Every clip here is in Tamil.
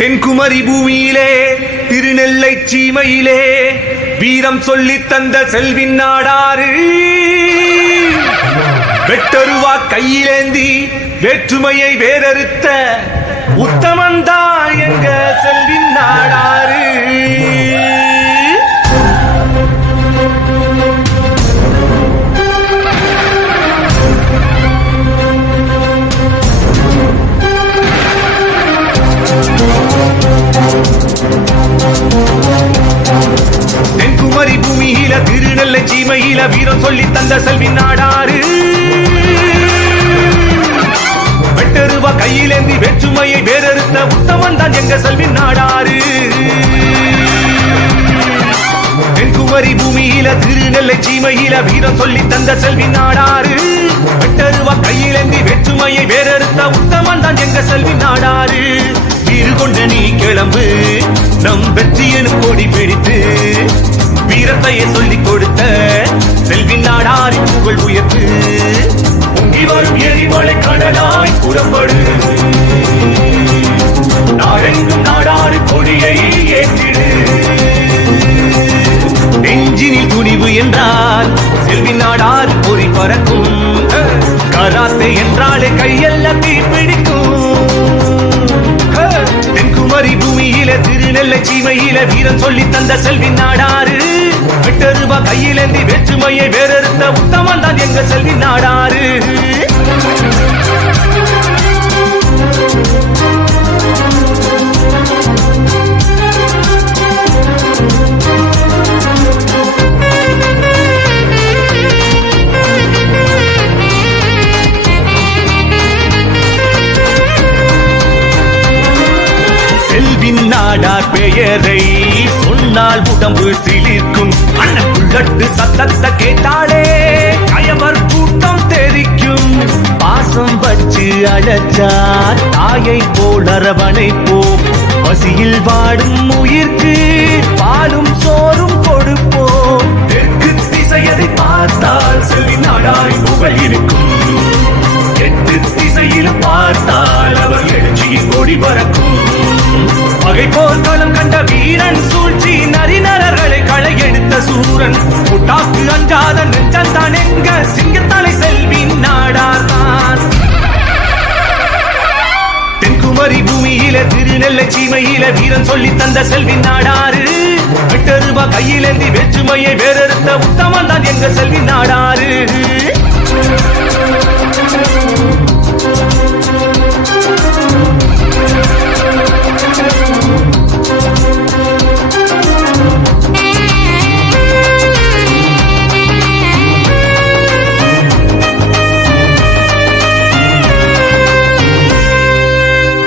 தென்குமரி பூமியிலே திருநெல்லை சீமையிலே வீரம் சொல்லி தந்த செல்வின் நாடாறு வெட்டருவா கையிலேந்தி வேற்றுமையை வேறறுத்த உத்தமந்தா எங்க செல்வின் நாடாறு. தென்குமரி பூமியில திருநெல்லை சீமையில வீரம் சொல்லி தந்த செல்வின் நாடாறு வெட்டருவா கையிலேந்தி வேற்றுமையை வேறறுத்த உத்தமன் தான் எங்க செல்வின் நாடாறு. தென்குமரி பூமியில திருநெல்லை சீமையில வீரம் சொல்லி தந்த செல்வின் நாடாறு வெட்டருவா கையிலேந்தி வேற்றுமையை வேறறுத்த உத்தமன் தான் எங்க செல்வின் நாடாறு. வீறு கொண்ட நீ கிளம்பு நம் வெற்றியனும் கொடி பிடித்து வீரத்தையே சொல்லிக் கொடுத்த செல்வின் நாடாரின் புகழ் உயர்த்து பொங்கி வரும் எரிமலை கடலாய் புறப்படு நாடெங்கும் நாடாறு கொடியை ஏற்றிடு. நெஞ்சினில் துணிவு என்றால் செல்வின் நாடாறு பொறி பறக்கும் கராத்தே என்றாலே கையெல்லாம் தீப்பிடிக்கும். தென்குமரி பூமியில திருநெல்லை சீமையில வீரம் சொல்லி தந்த செல்வின் நாடாறு வெட்டருவா கையிலேந்தி வேற்றுமையை வேறறுத்த உத்தமன் தான் எங்க செல்வின் நாடாறு. செல்வின் நாடார் பெயரை சொன்னால் உடம்பு சிலிர்க்கும் அண்ணன் புள்ளட்டு சத்தத்தை கேட்டாலே கயவர் கூட்டம் தெரிக்கும். பாசம் வச்சு அழைச்சா தாயை போல் அரவணைப்போம் பசியில் வாடும் உயிர்க்கு பாலும் சோறும் கொடுப்போம். தெற்கு திசையதை பார்த்தால் செல்வின் நாடாய் புகழ் இருக்கும் எட்டு திசையில் பார்த்தால் அவர் எழுச்சியின் கொடி பறக்கும். பகை போர்க்களம் கண்ட வீரன் சூழ்ச்சி நரிநரர்களை களை எடுத்த சூரன் முட்டாக்கு அஞ்சாத நெஞ்சந்தான் எங்க சிங்கத்தலை செல்வின் நாடார்தான். தென்குமரி பூமியில திருநெல்லை சீமையில வீரன் சொல்லி தந்த செல்வின் நாடாறு வெட்டருவா கையிலேந்தி வேற்றுமையை வேறறுத்த உத்தமன் தான் எங்க செல்வின் நாடாறு.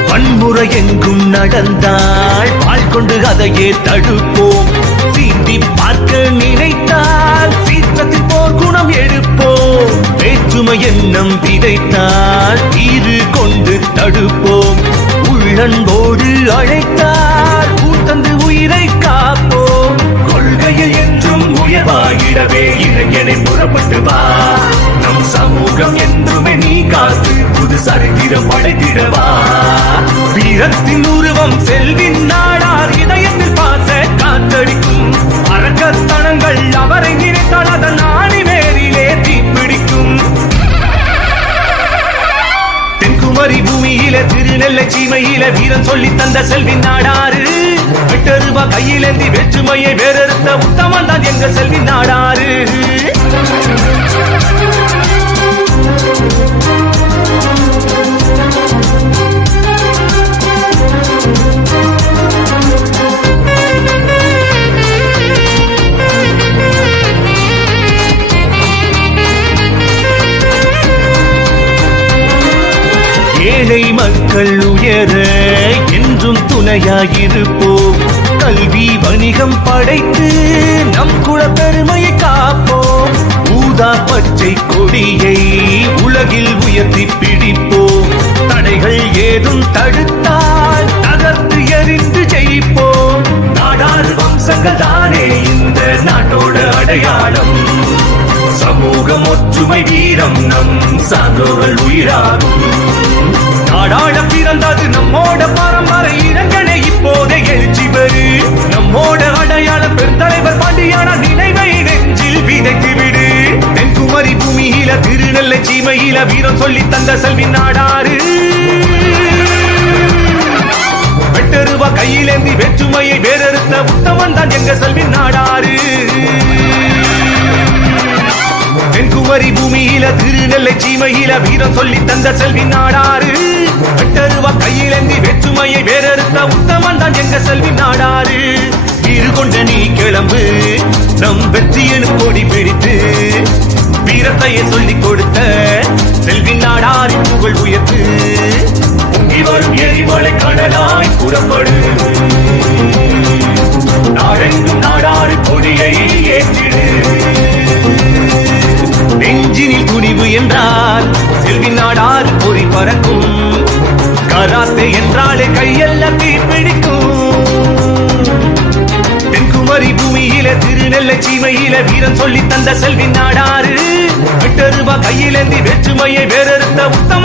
வன்முறை எங்கும் நடந்தால் பால் கொண்டு அதையே தடுப்போம். சீண்டி பார்க்க நினைத்தால் சீற்றத்தில் போர் குணம் எடுப்போம். வேற்றுமை எண்ணம் விதைத்தால் தீரு கொண்டு தடுப்போம். உள்ளன்போடு அழைத்தால் கூத்தந்து உயிரை காப்போம். கொள்கையில் என்றும் உயர்வாயிடவே இளைஞனை புறப்பட்டு வா நம் சமூகம் என்றுமே நீ காத்து புது சரித்திரம் படைத்திடவா. வீரத்தின் உருவம் செல்வின் நாடார் இதயத்தில் பார்த்த காத்தடிக்கும் அரக்கத்தனங்கள் அவரை நினைத்தால் அதன் ஆணி வேரிலே தீப்பிடிக்கும். தென்குமரி பூமியில திருநெல்லை சீமையில வீரம் சொல்லி தந்த செல்வின் நாடாறு வெட்டருவா கையிலேந்தி வேற்றுமையை வேறறுத்த உத்தமன் தான் எங்க செல்வின் நாடாறு. ஏழை மக்கள் உயர என்றும் துணையாயிருப்போம். கல்வி வணிகம் படைத்து நம் குல பெருமையை காப்போம். ஊதா பச்சை கொடியை உலகில் உயர்த்தி பிடிப்போம். தடைகள் ஏதும் தடுத்தால் தகர்த்து எறிந்து ஜெயிப்போம். நாடாறு வம்சங்கள் தானே இந்த நாட்டோட அடையாளம். சமூகம் ஒற்றுமை வீரம் நம் சான்றோர்கள் உயிராகும். நாடாள பிறந்தது நம்மோட பரம்பரை இளைஞனை திருநெல்லை சீமையில வீரம் சொல்லி தந்த செல்வி நாடாறு வெட்டருவா கையிலேந்தி வேற்றுமையை வேறறுத்த உத்தமன் தான் எங்க செல்வி நாடாறு தென்குமரி பூமியில திருநெல்லை சீமையில வீரம் சொல்லி தந்த செல்வி நாடாறு வெட்டருவா கையிலேந்தி வேற்றுமையை வேறறுத்த உத்தமன் தான் எங்க செல்வி நாடாறு வீறு கொண்ட நீ கிளம்பு நம் வெற்றி எனும் கொடி பிடித்து வீரத்தையே சொல்லிக் கொடுத்த செல்வி நாடாரி புகழ் உயர்த்து பொங்கி வரும் எரிமலை கடலாய் புறப்படு நாடெங்கும் நாடாறு கொடியை ஏற்றிடு நெஞ்சினில் துணிவு என்றால் செல்வி நாடாறு பொறி பறக்கும் கராத்தே என்றாலே கையெல்லாம் தீப்பிடிக்கும் தென்குமரி பூமியில திருநெல்லை சீமையில வீரம் சொல்லி தந்த செல்வி நாடாறு வெட்டருவா கையிலேந்தி வேற்றுமையை வேறறுத்த உத்தம